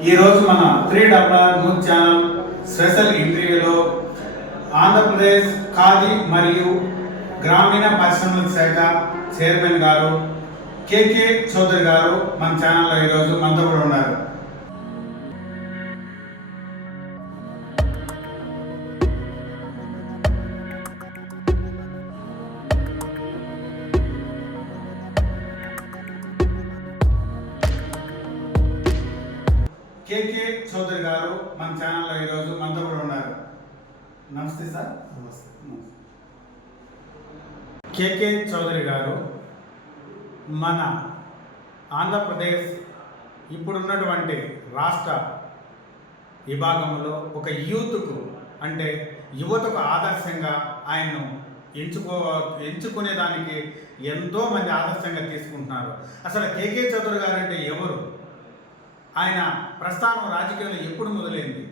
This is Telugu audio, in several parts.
ఈ రోజు మన three WR news channel special ఇంటర్వ్యూలో ఆంధ్రప్రదేశ్ ఖాదీ మరియు గ్రామీణ పరిశ్రమల శాఖ చైర్మన్ గారు కేకే చౌదరి గారు మన ఛానల్లో ఈరోజు మనతో కూడా ఉన్నారు. నమస్తే సార్. నమస్తే. కేకే చౌదరి గారు మన ఆంధ్రప్రదేశ్ ఇప్పుడున్నటువంటి రాష్ట్ర విభాగంలో ఒక యూత్కు అంటే యువతకు ఆదర్శంగా ఆయన్ను ఎంచుకో ఎంచుకునే దానికి ఎంతో మంది ఆదర్శంగా తీసుకుంటున్నారు. అసలు కేకే చౌదరి గారు అంటే ఎవరు? ఆయన ప్రస్థానం రాజకీయంలో ఎప్పుడు మొదలైంది?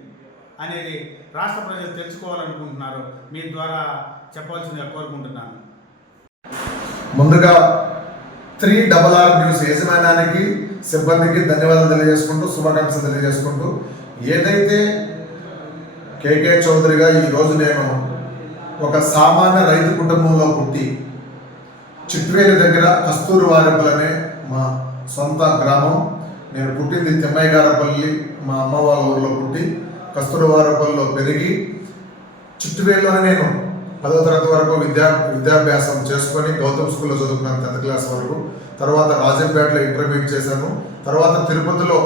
అనేది రాష్ట్ర ప్రజలు తెలుసుకోవాలనుకుంటున్నారు. మీ ద్వారా చెప్పాల్సిందిగా కోరుకుంటున్నాను. ముందుగా త్రీ డబల్ ఆర్ న్యూస్ యజమానానికి సిబ్బందికి ధన్యవాదాలు తెలియజేసుకుంటూ శుభాకాంక్షలు తెలియజేసుకుంటూ ఏదైతే కేకే చౌదరిగా ఈరోజు నేను ఒక సామాన్య రైతు కుటుంబంలో పుట్టి చిట్వేలి దగ్గర కస్తూరు వారిపల్లనే మా సొంత గ్రామం. నేను పుట్టింది తిమ్మయ్య గారపల్లి మా అమ్మ వాళ్ళ ఊర్లో పుట్టి కస్తూరు రూపంలో పెరిగి చిట్టువేలులోనే నేను పదో తరగతి వరకు విద్యా విద్యాభ్యాసం చేసుకొని గౌతమ్ స్కూల్లో చదువుకున్నాను టెన్త్ క్లాస్ వరకు. తర్వాత రాజంపేటలో ఇంటర్మీడియట్ చేశాను. తర్వాత తిరుపతిలో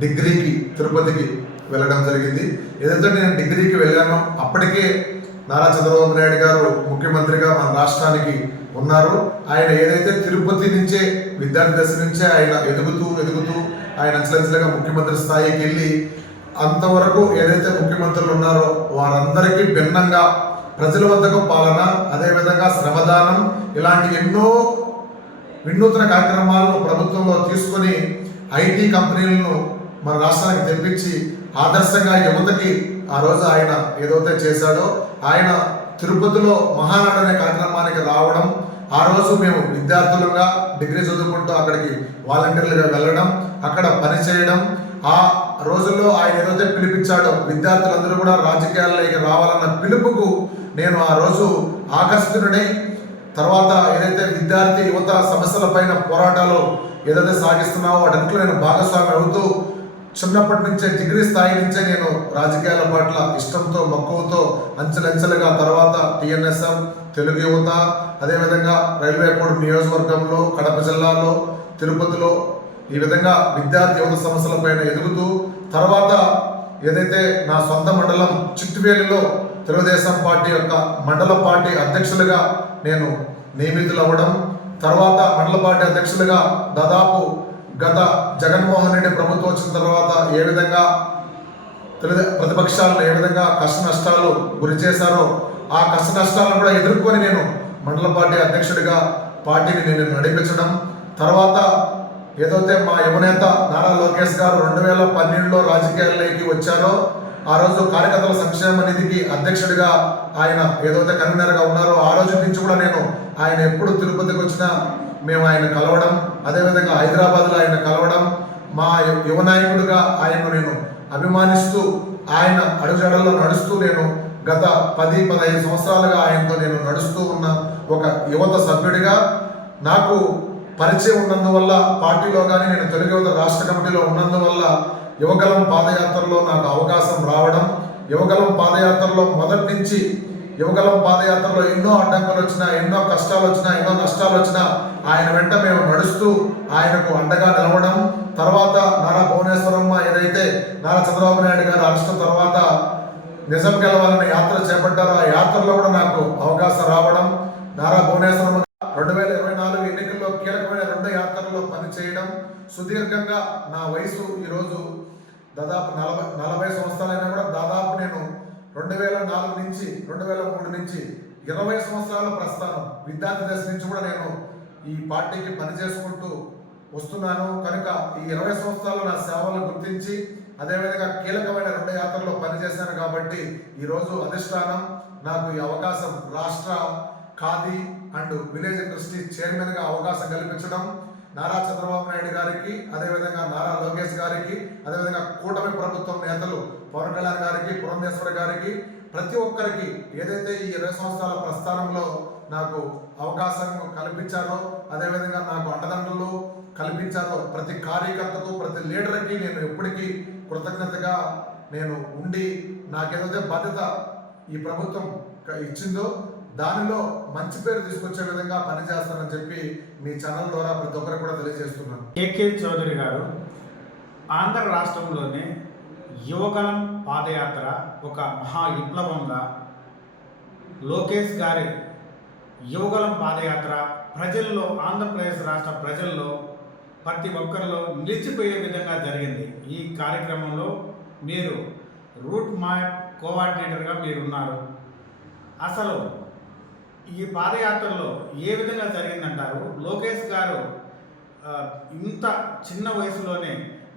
డిగ్రీకి తిరుపతికి వెళ్ళడం జరిగింది. ఏదైతే నేను డిగ్రీకి వెళ్ళానో అప్పటికే నారా చంద్రబాబు నాయుడు గారు ముఖ్యమంత్రిగా మన రాష్ట్రానికి ఉన్నారు. ఆయన ఏదైతే తిరుపతి నుంచే విద్యార్థి దశ నుంచే ఆయన ఎదుగుతూ ఎదుగుతూ ఆయన అంచెలంచెలుగా ముఖ్యమంత్రి స్థాయికి వెళ్ళి అంతవరకు ఏదైతే ముఖ్యమంత్రులు ఉన్నారో వారందరికీ భిన్నంగా ప్రజల వద్దకు పాలన అదేవిధంగా శ్రమదానం ఇలాంటి ఎన్నో వినూత్న కార్యక్రమాలను ప్రభుత్వంలో తీసుకొని ఐటీ కంపెనీలను మన రాష్ట్రానికి తెప్పించి ఆదర్శంగా యువతకి ఆ రోజు ఆయన ఏదైతే చేశాడో ఆయన తిరుపతిలో మహానాడు అనే కార్యక్రమానికి రావడం ఆ రోజు మేము విద్యార్థులుగా డిగ్రీ చదువుకుంటూ అక్కడికి వాలంటీర్లుగా వెళ్ళడం అక్కడ పనిచేయడం ఆ రోజుల్లో ఆయన ఏదైతే పిలిపించాడో విద్యార్థులందరూ కూడా రాజకీయాల్లోకి రావాలన్న పిలుపుకు నేను ఆ రోజు ఆకర్షితుడై తర్వాత ఏదైతే విద్యార్థి యువత సమస్యల పైన పోరాటాలు ఏదైతే సాగిస్తున్నావో వాటన్నిటిలో నేను భాగస్వామి అవుతూ చిన్నప్పటి నుంచే డిగ్రీ స్థాయి నుంచే నేను రాజకీయాల పట్ల ఇష్టంతో మక్కువతో అంచెలంచెలుగా తర్వాత టిఎన్ఎస్ఎం తెలుగు యువత అదేవిధంగా రైల్వే కోడ్ నియోజకవర్గంలో కడప జిల్లాలో తిరుపతిలో ఈ విధంగా విద్యార్థి యువత సమస్యల పైన ఎదుగుతూ తర్వాత ఏదైతే నా సొంత మండలం చిట్టువేలిలో తెలుగుదేశం పార్టీ యొక్క మండల పార్టీ అధ్యక్షులుగా నేను నియమితులవ్వడం తర్వాత మండల పార్టీ అధ్యక్షులుగా దాదాపు గత జగన్మోహన్ రెడ్డి ప్రభుత్వం వచ్చిన తర్వాత ఏ విధంగా తెలుగు ప్రతిపక్షాలను ఏ విధంగా కష్ట నష్టాలు గురి చేశారో ఆ కష్ట నష్టాలను కూడా ఎదుర్కొని నేను మండల పార్టీ అధ్యక్షుడిగా పార్టీని నేను నడిపించడం తర్వాత ఏదైతే మా యువనేత నారా లోకేష్ గారు రెండు వేల పన్నెండులో రాజకీయాల్లోకి వచ్చారో ఆ రోజు కార్యకర్తల సంక్షేమ నిధికి అధ్యక్షుడిగా ఆయన ఏదైతే కన్వీనర్గా ఉన్నారో ఆ రోజు నుంచి కూడా నేను ఆయన ఎప్పుడు తిరుపతికి వచ్చినా మేము ఆయన కలవడం అదేవిధంగా హైదరాబాద్లో ఆయన కలవడం మా యువ నాయకుడిగా ఆయన్ను నేను అభిమానిస్తూ ఆయన అడుగుజాడల్లో నడుస్తూ నేను గత పది పదహైదు సంవత్సరాలుగా ఆయనతో నేను నడుస్తూ ఉన్న ఒక యువత సభ్యుడిగా నాకు పరిచయం ఉన్నందువల్ల పార్టీలో కానీ నేను తెలుగు యువత రాష్ట్ర కమిటీలో ఉన్నందువల్ల యువగలం పాదయాత్రలో నాకు అవకాశం రావడం యువగలం పాదయాత్రలో మొదటి నుంచి యువగలం పాదయాత్రలో ఎన్నో అడ్డంకులు వచ్చినా ఎన్నో కష్టాలు వచ్చినా ఎన్నో నష్టాలు వచ్చినా ఆయన వెంట మేము నడుస్తూ ఆయనకు అండగా నిలవడం తర్వాత నారా భువనేశ్వరమ్మ ఏదైతే నారా చంద్రబాబు నాయుడు గారు అరెస్ట్ తర్వాత నిజం గెలవాలనే యాత్ర చేపట్టారో ఆ యాత్రలో కూడా నాకు అవకాశం రావడం నారా భువనేశ్వరమ్మ రెండు వేల ఇరవై నాలుగు ఎన్నికల్లో కీలకమైన రెండు యాత్రల్లో పనిచేయడం సుదీర్ఘంగా నా వయసు ఈరోజు దాదాపు నలభై నలభై సంవత్సరాలైనా కూడా దాదాపు నేను రెండు వేల నాలుగు నుంచి రెండు వేల మూడు నుంచి ఇరవై సంవత్సరాల ప్రస్థానం విద్యార్థి దశ నుంచి కూడా నేను ఈ పార్టీకి పనిచేసుకుంటూ వస్తున్నాను. కనుక ఈ ఇరవై సంవత్సరాలు నా సేవలను గుర్తించి అదేవిధంగా కీలకమైన రెండు యాత్రల్లో పనిచేశాను కాబట్టి ఈరోజు అధిష్టానం నాకు ఈ అవకాశం రాష్ట్ర ఖాదీ అండ్ విలేజ్ ఇండస్ట్రీ చైర్మన్గా అవకాశం కల్పించడం నారా చంద్రబాబు నాయుడు గారికి అదేవిధంగా నారా లోకేష్ గారికి అదేవిధంగా కూటమి ప్రభుత్వం నేతలు పవన్ కళ్యాణ్ గారికి పురంధేశ్వర గారికి ప్రతి ఒక్కరికి ఏదైతే ఈ ఇరవై సంవత్సరాల ప్రస్థానంలో నాకు అవకాశం కల్పించారో అదేవిధంగా నాకు అండదండలు కల్పించారో ప్రతి కార్యకర్తకు ప్రతి లీడర్కి నేను ఎప్పటికీ కృతజ్ఞతగా నేను ఉండి నాకేదైతే బాధ్యత ఈ ప్రభుత్వం ఇచ్చిందో దానిలో మంచి పేరు తీసుకొచ్చే విధంగా పనిచేస్తానని చెప్పి మీ ఛానల్ ద్వారా ప్రతి ఒక్కరు కూడా తెలియజేస్తున్నాను. కేకే చౌదరి గారు ఆంధ్ర రాష్ట్రంలోనే యువగలం పాదయాత్ర ఒక మహా విప్లవంగా లోకేష్ గారి యువగలం పాదయాత్ర ప్రజల్లో ఆంధ్రప్రదేశ్ రాష్ట్ర ప్రజల్లో ప్రతి ఒక్కరిలో నిలిచిపోయే విధంగా జరిగింది. ఈ కార్యక్రమంలో మీరు రూట్ మ్యాప్ కోఆర్డినేటర్గా మీరున్నారు. అసలు ఈ పాదయాత్రలో ఏ విధంగా జరిగిందంటారు? లోకేష్ గారు ఇంత చిన్న వయసులోనే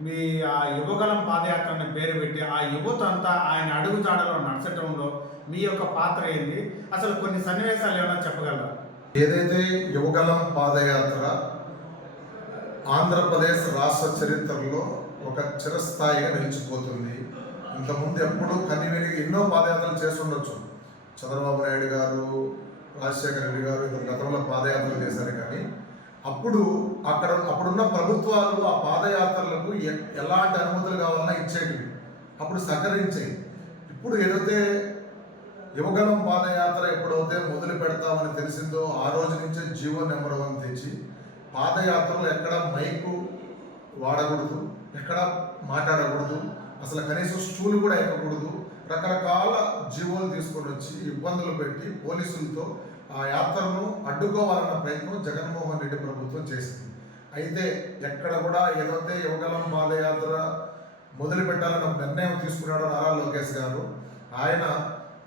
మీ ఆ యువగలం పాదయాత్రని పేరు పెట్టి ఆ యువత అంతా ఆయన అడుగుజాడలో నడచడంలో మీ యొక్క పాత్ర ఏంది అసలు కొన్ని సన్నివేశాలు ఏమైనా చెప్పగలరా? ఏదైతే యువగలం పాదయాత్ర ఆంధ్రప్రదేశ్ రాష్ట్ర చరిత్రలో ఒక చిరస్థాయిగా నిలిచిపోతుంది. ఇంతకుముందు ఎప్పుడూ కనివిని ఎన్నో పాదయాత్రలు చేసి ఉండొచ్చు. చంద్రబాబు నాయుడు గారు రాజశేఖర రెడ్డి గారు గతంలో పాదయాత్రలు చేశారు కానీ అప్పుడు అక్కడ అప్పుడున్న ప్రభుత్వాలు ఆ పాదయాత్రలకు ఎ- ఎలాంటి అనుమతులు కావాలన్నా ఇచ్చేటివి. అప్పుడు సహకరించేవి ఇప్పుడు ఏదైతే యువగలం పాదయాత్ర ఎప్పుడైతే మొదలు పెడతామని తెలిసిందో ఆ రోజు నుంచే జీవో నెంబర్ వన్ తెచ్చి పాదయాత్రలు ఎక్కడ మైకు వాడకూడదు ఎక్కడ మాట్లాడకూడదు అసలు కనీసం స్టూల్ కూడా ఎక్కకూడదు. రకరకాల జీవోలు తీసుకొని వచ్చి ఇబ్బందులు పెట్టి పోలీసులతో ఆ యాత్రను అడ్డుకోవాలన్న ప్రయత్నం జగన్మోహన్ రెడ్డి ప్రభుత్వం చేసింది. అయితే ఎక్కడ కూడా ఏదైతే యువగలం పాదయాత్ర మొదలు పెట్టాలని ఒక నిర్ణయం తీసుకున్నాడో నారా లోకేష్ గారు ఆయన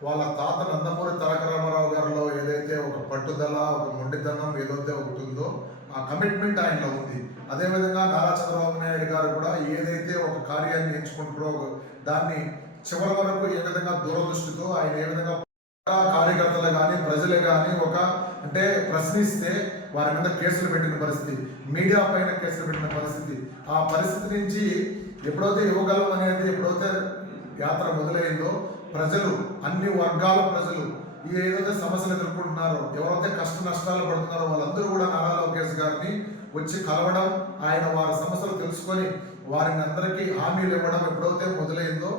వాళ్ళ తాత నందమూరి తారక రామారావు గారిలో ఏదైతే ఒక పట్టుదల ఒక మొండితనం ఏదైతే ఒకటి ఉందో ఆ కమిట్మెంట్ ఆయనలో ఉంది. అదేవిధంగా నారా చంద్రబాబు నాయుడు గారు కూడా ఏదైతే ఒక కార్యాన్ని ఎంచుకుంటారో దాన్ని చివరి వరకు ఏ విధంగా దూరదృష్టితో ఆయన ఏ విధంగా కార్యకర్తలు కానీ ప్రజలే కానీ ఒక అంటే ప్రశ్నిస్తే వారి మీద కేసులు పెట్టిన పరిస్థితి మీడియా పైన కేసులు పెట్టిన పరిస్థితి ఆ పరిస్థితి నుంచి ఎప్పుడైతే యువగలం అనేది ఎప్పుడైతే యాత్ర మొదలైందో ప్రజలు అన్ని వర్గాల ప్రజలు ఏదైతే సమస్యలు ఎదుర్కొంటున్నారో ఎవరైతే కష్ట నష్టాలు పడుతున్నారో వాళ్ళందరూ కూడా నారా లోకేష్ గారిని వచ్చి కలవడం ఆయన వారి సమస్యలు తెలుసుకొని వారిని అందరికీ హామీలు ఇవ్వడం ఎప్పుడైతే మొదలైందో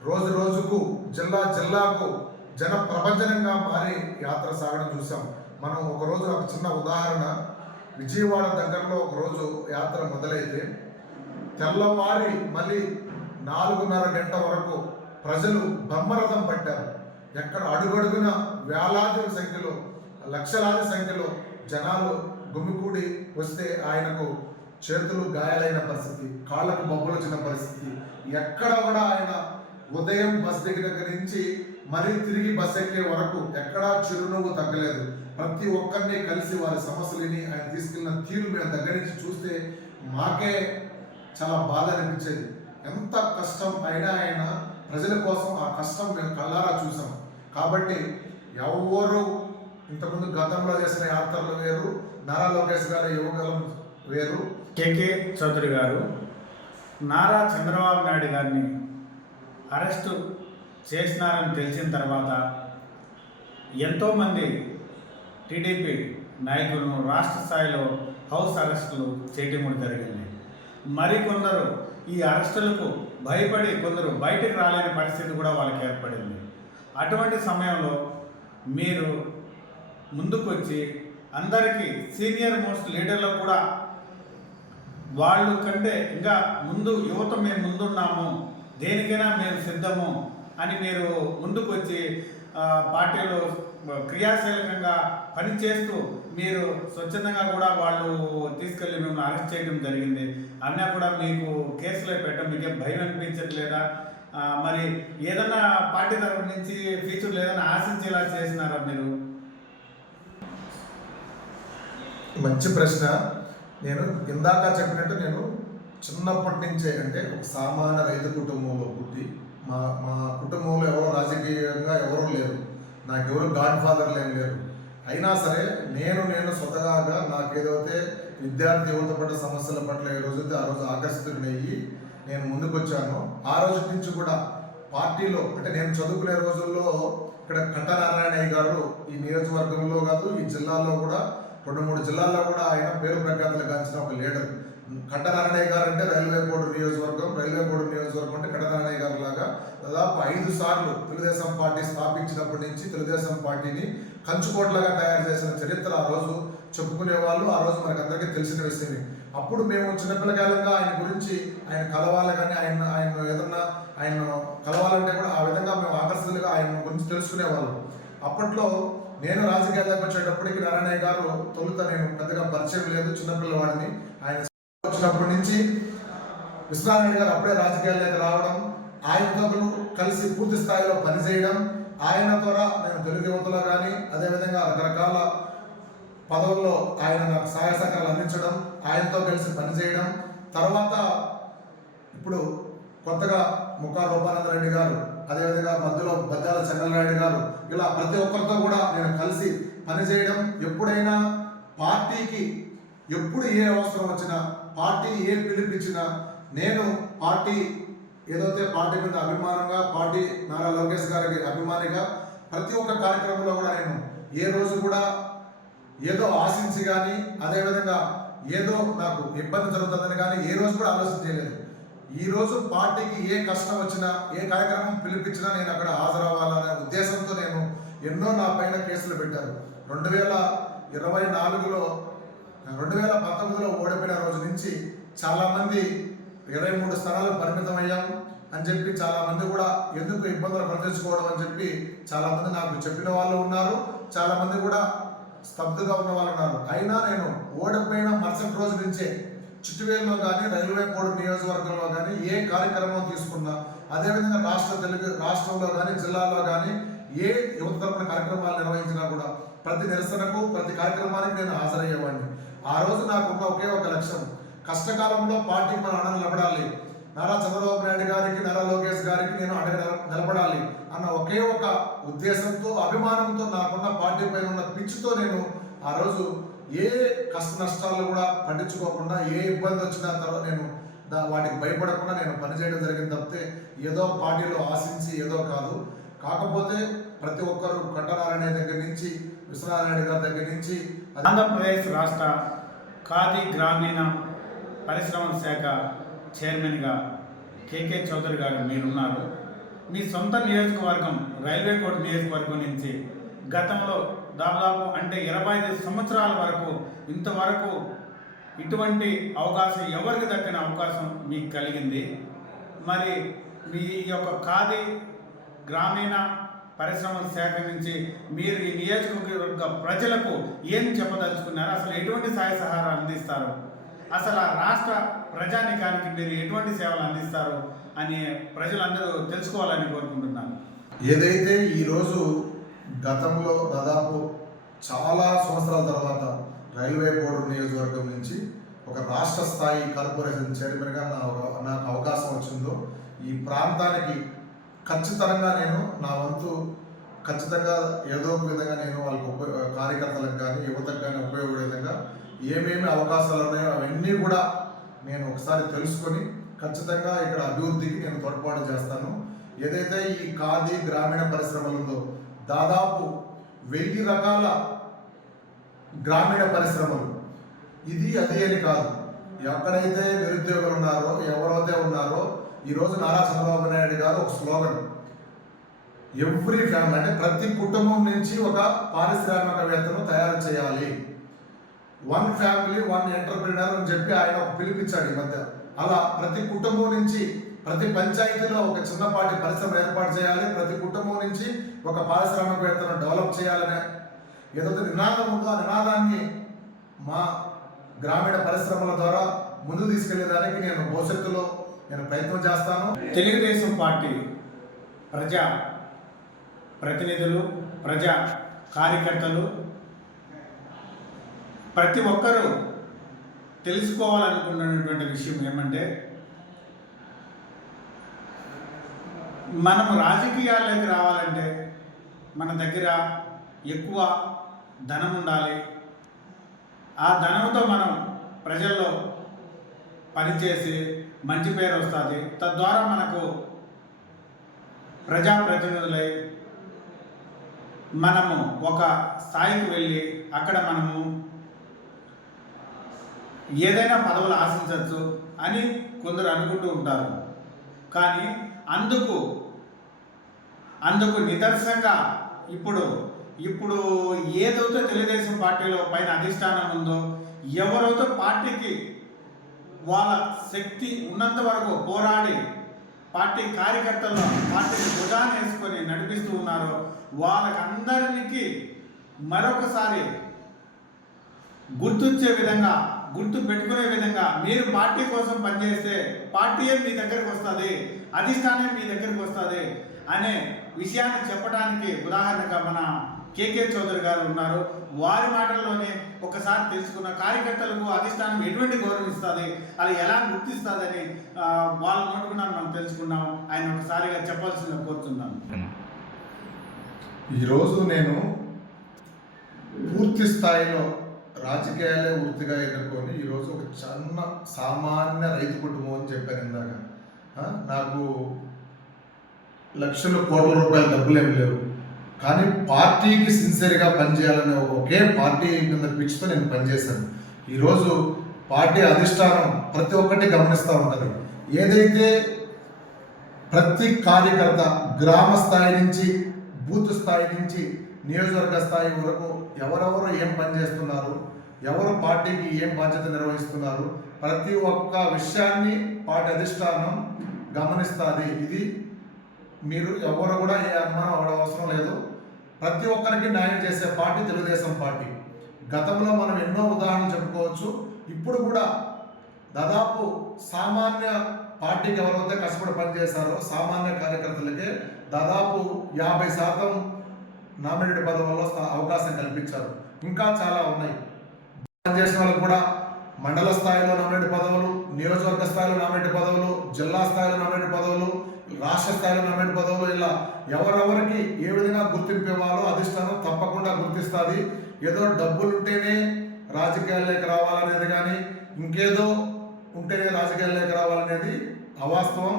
రోజు రోజుకు జిల్లా జిల్లాకు జన ప్రపంచనంగా మారి యాత్ర సాగడం చూసాం మనం ఒక రోజు ఒక చిన్న ఉదాహరణ విజయవాడ దగ్గరలో ఒకరోజు యాత్ర మొదలైతే తెల్లవారి మళ్ళీ నాలుగున్నర గంట వరకు ప్రజలు బ్రహ్మరథం పట్టారు. ఎక్కడ అడుగడుగున వేలాది సంఖ్యలో లక్షలాది సంఖ్యలో జనాలు గుమికూడి వస్తే ఆయనకు చేతులు గాయాలైన పరిస్థితి కాళ్ళకు బొబ్బలు వచ్చిన పరిస్థితి. ఎక్కడ కూడా ఆయన ఉదయం బస్ దగ్గర దగ్గర నుంచి మరీ తిరిగి బస్ ఎక్కే వరకు ఎక్కడా చిరునవ్వు తగ్గలేదు. ప్రతి ఒక్కరిని కలిసి వారి సమస్యలని ఆయన తీసుకెళ్ళిన తీరు మేము దగ్గర నుంచి చూస్తే మాకే చాలా బాధ అనిపించేది. ఎంత కష్టం అయినా ఆయన ప్రజల కోసం ఆ కష్టం మేము కళ్ళారా చూసాం కాబట్టి ఎవరు ఇంతకుముందు గతంలో చేసిన యాత్రలు వేరు నారా లోకేష్ గారు యువగలం వేరు. కేకే చౌదరి గారు. నారా చంద్రబాబు నాయుడు గారిని అరెస్టు చేసినారని తెలిసిన తర్వాత ఎంతోమంది టీడీపీ నాయకులను రాష్ట్ర స్థాయిలో హౌస్ అరెస్టులు చేయటం కూడా జరిగింది. మరికొందరు ఈ అరెస్టులకు భయపడి కొందరు బయటకు రాలేని పరిస్థితి కూడా వాళ్ళకి ఏర్పడింది. అటువంటి సమయంలో మీరు ముందుకు వచ్చి అందరికీ సీనియర్ మోస్ట్ లీడర్లు కూడా వాళ్ళు కంటే ఇంకా ముందు యువత మేము ముందున్నాము దేనికైనా మేము సిద్ధము అని మీరు ముందుకు వచ్చి పార్టీలో క్రియాశీలకంగా పనిచేస్తూ మీరు స్వచ్ఛందంగా కూడా వాళ్ళు తీసుకెళ్ళి మిమ్మల్ని అరెస్ట్ చేయడం జరిగింది. అన్నా కూడా మీకు కేసులో పెట్టడం మీకేం భయం అనిపించట్లేదా? మరి ఏదన్నా పార్టీ తరఫు నుంచి ఫ్యూచర్లో ఏదైనా ఆశించేలా చేసినారా మీరు? మంచి ప్రశ్న. నేను ఇందాక చెప్పినట్టు నేను చిన్నప్పటి నుంచే అంటే ఒక సామాన్య రైతు కుటుంబంలో పుట్టి మా మా కుటుంబంలో ఎవరో రాజకీయంగా ఎవరూ లేరు. నాకు ఎవరు గాడ్ ఫాదర్లు ఏం లేరు. అయినా సరే నేను నేను స్వతహాగా నాకు ఏదైతే విద్యార్థి యువత పట్ల సమస్యల పట్ల ఏ రోజైతే ఆ రోజు ఆకర్షితుడయ్యి నేను ముందుకొచ్చాను ఆ రోజు నుంచి కూడా పార్టీలో అంటే నేను చదువుకునే రోజుల్లో ఇక్కడ కట్టనారాయణయ్య గారు ఈ నియోజకవర్గంలో కాదు ఈ జిల్లాలో కూడా రెండు మూడు జిల్లాల్లో కూడా ఆయన పేరు ప్రఖ్యాతులు గాంచిన ఒక లీడర్. కట్టనారాయణయ్య గారు అంటే రైల్వే బోర్డు నియోజకవర్గం రైల్వే బోర్డు నియోజకవర్గం అంటే కట్టనారాయణయ్య గారు లాగా దాదాపు ఐదు సార్లు తెలుగుదేశం పార్టీ స్థాపించినప్పటి నుంచి తెలుగుదేశం పార్టీని కంచుకోట్లుగా తయారు చేసిన చరిత్ర ఆ రోజు. చెప్పుకునే వాళ్ళు ఆ రోజు మనకు అందరికీ తెలిసిన విషయమే. అప్పుడు మేము చిన్నపిల్లకాయలంగా ఆయన గురించి ఆయన కలవాలి కానీ ఆయన ఆయన ఏదన్నా ఆయన కలవాలంటే కూడా ఆ విధంగా మేము ఆకర్షితులుగా ఆయన గురించి తెలుసుకునేవాళ్ళం. అప్పట్లో నేను రాజకీయాల్లోకి వచ్చేటప్పటికి నారాయణ గారు తొలుత నేను పెద్దగా పరిచయం లేదు చిన్నపిల్లవాడిని. ఆయన వచ్చినప్పటి నుంచి విశ్వనారాయణ గారు అప్పుడే రాజకీయాల్లోకి రావడం ఆయనతో కలిసి పూర్తి స్థాయిలో పనిచేయడం ఆయన ద్వారా నేను తెలుగు యువతలో కానీ అదేవిధంగా రకరకాల పదవుల్లో ఆయన నాకు సహాయ సహకారాలు అందించడం ఆయనతో కలిసి పనిచేయడం. తర్వాత ఇప్పుడు కొత్తగా ముక్కా రూపానంద రెడ్డి గారు అదేవిధంగా మధ్యలో బద్దాల చంద్రనాయుడు గారు ఇలా ప్రతి ఒక్కరితో కూడా నేను కలిసి పనిచేయడం. ఎప్పుడైనా పార్టీకి ఎప్పుడు ఏ అవసరం వచ్చినా పార్టీ ఏ పిలిపించినా నేను పార్టీ ఏదైతే పార్టీ మీద అభిమానంగా పార్టీ నారా లోకేష్ గారికి అభిమానిగా ప్రతి ఒక్క కార్యక్రమంలో కూడా నేను ఏ రోజు కూడా ఏదో ఆశించి కానీ అదేవిధంగా ఏదో నాకు ఇబ్బంది జరుగుతుందని కానీ ఏ రోజు కూడా ఆలోచన చేయలేదు. ఈ రోజు పార్టీకి ఏ కష్టం వచ్చినా ఏ కార్యక్రమం పిలిపించినా నేను అక్కడ హాజరవ్వాలనే ఉద్దేశంతో నేను ఎన్నో నా పైన కేసులు పెట్టారు రెండు వేల ఇరవై నాలుగులో రెండు వేల పంతొమ్మిదిలో ఓడిపోయిన రోజు నుంచి చాలామంది ఇరవై మూడు స్థానాలు పరిమితం అయ్యాము అని చెప్పి చాలా మంది కూడా ఎందుకు ఇబ్బందులు ప్రదర్శించుకోవడం అని చెప్పి చాలామంది నాకు చెప్పిన వాళ్ళు ఉన్నారు. చాలామంది కూడా స్తబ్దుగా ఉన్న వాళ్ళు ఉన్నారు. అయినా నేను ఓడిపోయిన మరుసటి రోజు నుంచే చిట్టువేలులో కానీ రైల్వే కోడ్ నియోజకవర్గంలో కానీ ఏ కార్యక్రమం తీసుకున్నా అదేవిధంగా రాష్ట్ర తెలుగు రాష్ట్రంలో కానీ జిల్లాలో కానీ ఏ యువత తరపున కార్యక్రమాలు నిర్వహించినా కూడా ప్రతి నిరసనకు ప్రతి కార్యక్రమానికి నేను హాజరయ్యేవాడిని. ఆ రోజు నాకు ఒకే ఒక లక్ష్యం. కష్టకాలంలో పార్టీ మన అన్న నిలబడాలి. నారా చంద్రబాబు నాయుడు గారికి నారా లోకేష్ గారికి నేను అడగ నిలబడాలి అన్న ఒకే ఒక ఉద్దేశంతో అభిమానంతో నాకున్న పార్టీ పైన ఉన్న పిచ్చితో నేను ఆ రోజు ఏ కష్ట నష్టాలు కూడా పట్టించుకోకుండా ఏ ఇబ్బంది వచ్చినా తర్వాత నేను వాటికి భయపడకుండా నేను పనిచేయడం జరిగింది తప్పితే ఏదో పార్టీలో ఆశించి ఏదో కాదు. కాకపోతే ప్రతి ఒక్కరు కట్టనారాయణ దగ్గర నుంచి విశ్వనారాయణ గారి దగ్గర నుంచి ఆంధ్రప్రదేశ్ రాష్ట్ర ఖాదీ గ్రామీణ పరిశ్రమల శాఖ చైర్మన్గా కేకే చౌదరి గారు మీరున్నారు. మీ సొంత నియోజకవర్గం రైల్వే కోర్టు నియోజకవర్గం నుంచి గతంలో దాదాపు అంటే ఇరవై ఐదు సంవత్సరాల వరకు ఇంతవరకు ఇటువంటి అవకాశం ఎవరికి దక్కిన అవకాశం మీకు కలిగింది? మరి మీ యొక్క ఖాదీ గ్రామీణ పరిశ్రమల శాఖ నుంచి మీరు ఈ నియోజకవర్గ ప్రజలకు ఏం చెప్పదలుచుకున్నారు? అసలు ఎటువంటి సహాయ సహాయాలు అందిస్తారు? అసలు ఆ రాష్ట్ర ప్రజానికానికి మీరు ఎటువంటి సేవలు అందిస్తారు అని ప్రజలందరూ తెలుసుకోవాలని కోరుకుంటున్నాను ఏదైతే ఈరోజు గతంలో దాదాపు చాలా సంవత్సరాల తర్వాత రైల్వే బోర్డు నియోజకవర్గం నుంచి ఒక రాష్ట్ర స్థాయి కార్పొరేషన్ చైర్మన్గా నా నాకు అవకాశం వచ్చిందో ఈ ప్రాంతానికి ఖచ్చితంగా నేను నా వంతు ఖచ్చితంగా ఏదో ఒక విధంగా నేను వాళ్ళకు ఉపయోగ కార్యకర్తలకు కానీ యువతకు కానీ ఉపయోగపడే విధంగా ఏమేమి అవకాశాలు ఉన్నాయో అవన్నీ కూడా నేను ఒకసారి తెలుసుకొని ఖచ్చితంగా ఇక్కడ అభివృద్ధికి నేను తోడ్పాటు చేస్తాను. ఏదైతే ఈ ఖాదీ గ్రామీణ పరిశ్రమలు ఉందో దాదాపు వెయ్యి రకాల గ్రామీణ పరిశ్రమలు. ఇది అది అని కాదు. ఎక్కడైతే నిరుద్యోగులు ఉన్నారో ఎవరైతే ఉన్నారో ఈరోజు నారా చంద్రబాబు నాయుడు గారు ఒక స్లోగన్. ఎవ్రీ ఫ్యామిలీ అంటే ప్రతి కుటుంబం నుంచి ఒక పారిశ్రామికవేత్తను తయారు చేయాలి. వన్ ఫ్యామిలీ వన్ ఎంటర్ప్రినర్ అని చెప్పి ఆయన ఒక పిలిపించాడు ఈ మధ్య. అలా ప్రతి కుటుంబం నుంచి ప్రతి పంచాయతీలో ఒక చిన్నపాటి పరిశ్రమ ఏర్పాటు చేయాలి ప్రతి కుటుంబం నుంచి ఒక పారిశ్రామికవేత్తను డెవలప్ చేయాలనే ఏదైతే నినాదం ఉందో ఆ నినాదాన్ని మా గ్రామీణ పరిశ్రమల ద్వారా ముందు తీసుకెళ్ళేదానికి నేను భవిష్యత్తులో నేను ప్రయత్నం చేస్తాను. తెలుగుదేశం పార్టీ ప్రజా ప్రతినిధులు ప్రజా కార్యకర్తలు ప్రతి ఒక్కరూ తెలుసుకోవాలనుకున్నటువంటి విషయం ఏమంటే మనం రాజకీయాల్లోకి రావాలంటే మన దగ్గర ఎక్కువ ధనం ఉండాలి. ఆ ధనంతో మనం ప్రజల్లో పనిచేసి మంచి పేరు వస్తుంది. తద్వారా మనకు ప్రజాప్రతినిధులై మనము ఒక స్థాయికి వెళ్ళి అక్కడ మనము ఏదైనా పదవులు ఆశించవచ్చు అని కొందరు అనుకుంటూ ఉంటారు. కానీ అందుకు అందుకు నిదర్శనంగా ఇప్పుడు ఇప్పుడు ఏదైతే తెలుగుదేశం పార్టీలో పైన అధిష్టానం ఉందో ఎవరైతే పార్టీకి వాళ్ళ శక్తి ఉన్నంత వరకు పోరాడి పార్టీ కార్యకర్తలను పార్టీని భుజాన్ని వేసుకొని నడిపిస్తూ ఉన్నారో వాళ్ళకందరికి మరొకసారి గుర్తించే విధంగా గుర్తు పెట్టుకునే విధంగా మీరు పార్టీ కోసం పనిచేస్తే పార్టీయే మీ దగ్గరికి వస్తుంది? అధిష్టానం మీ దగ్గరికి వస్తుంది? అనే విషయాన్ని చెప్పడానికి ఉదాహరణగా మన కేకే చౌదరి గారు ఉన్నారు. వారి మాటల్లోనే ఒకసారి తెలుసుకున్న కార్యకర్తలకు అధిష్టానం ఎటువంటి గౌరవిస్తుంది? అది ఎలా గుర్తిస్తుందని వాళ్ళు వాళ్ళ నోటుకున్నాను మనం తెలుసుకున్నాం ఆయన ఒకసారిగా చెప్పాల్సిందిగా కోరుతున్నాను. ఈరోజు నేను పూర్తి స్థాయిలో రాజకీయాలే వృత్తిగా ఎదుర్కొని ఈరోజు ఒక చిన్న సామాన్య రైతు కుటుంబం అని చెప్పాను ఇందాక. నాకు లక్షల కోట్ల రూపాయల డబ్బులు ఏమి లేవు. కానీ పార్టీకి సిన్సియర్గా పనిచేయాలనే ఒకే పార్టీ కింద పిచ్చితో నేను పనిచేశాను. ఈరోజు పార్టీ అధిష్టానం ప్రతి ఒక్కటి గమనిస్తూ ఉంటుంది ఏదైతే ప్రతి కార్యకర్త గ్రామ స్థాయి నుంచి బూత్ స్థాయి నుంచి నియోజకవర్గ స్థాయి వరకు ఎవరెవరు ఏం పని చేస్తున్నారు ఎవరు పార్టీకి ఏం బాధ్యత నిర్వహిస్తున్నారు ప్రతి ఒక్క విషయాన్ని పార్టీ అధిష్టానం గమనిస్తుంది. ఇది మీరు ఎవరు కూడా ఏ అనుమానం అవడం అవసరం లేదు. ప్రతి ఒక్కరికి న్యాయం చేసే పార్టీ తెలుగుదేశం పార్టీ. గతంలో మనం ఎన్నో ఉదాహరణలు చెప్పుకోవచ్చు. ఇప్పుడు కూడా దాదాపు సామాన్య పార్టీకి ఎవరైతే కష్టపడి పనిచేశారో సామాన్య కార్యకర్తలకే దాదాపు యాభై శాతం నామినేటెడ్ పదవుల్లో అవకాశం కల్పించారు. ఇంకా చాలా ఉన్నాయి. పనిచేసిన వాళ్ళకు కూడా మండల స్థాయిలో నామినేటెడ్ పదవులు నియోజకవర్గ స్థాయిలో నామినేటెడ్ పదవులు జిల్లా స్థాయిలో నామినేటెడ్ పదవులు రాష్ట్ర స్థాయిలో నామినేటెడ్ పదవులు ఇలా ఎవరెవరికి ఏ విధంగా గుర్తింపు ఇవ్వాలో అధిష్టానం తప్పకుండా గుర్తిస్తుంది. ఏదో డబ్బులుంటేనే రాజకీయాల్లోకి రావాలనేది కానీ ఇంకేదో ఉంటేనే రాజకీయాల్లోకి రావాలనేది అవాస్తవం.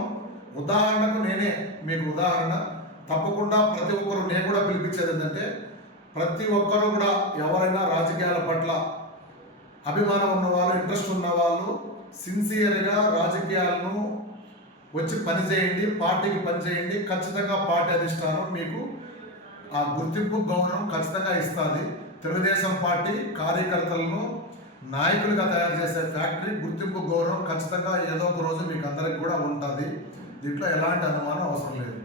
ఉదాహరణకు నేనే మీకు ఉదాహరణ. తప్పకుండా ప్రతి ఒక్కరు నేను కూడా పిలిపించేది ఏంటంటే ప్రతి ఒక్కరు కూడా ఎవరైనా రాజకీయాల పట్ల అభిమానం ఉన్న వాళ్ళు ఇంట్రెస్ట్ ఉన్న వాళ్ళు సిన్సియర్గా రాజకీయాలను వచ్చి పనిచేయండి పార్టీకి పనిచేయండి ఖచ్చితంగా పార్టీ అధిష్టానం మీకు ఆ గుర్తింపు గౌరవం ఖచ్చితంగా ఇస్తుంది. తెలుగుదేశం పార్టీ కార్యకర్తలను నాయకులుగా తయారు చేసే ఫ్యాక్టరీ గుర్తింపు గౌరవం ఖచ్చితంగా ఏదో ఒక రోజు మీకు అందరికి కూడా ఉంటుంది. దీంట్లో ఎలాంటి అనుమానం అవసరం లేదు.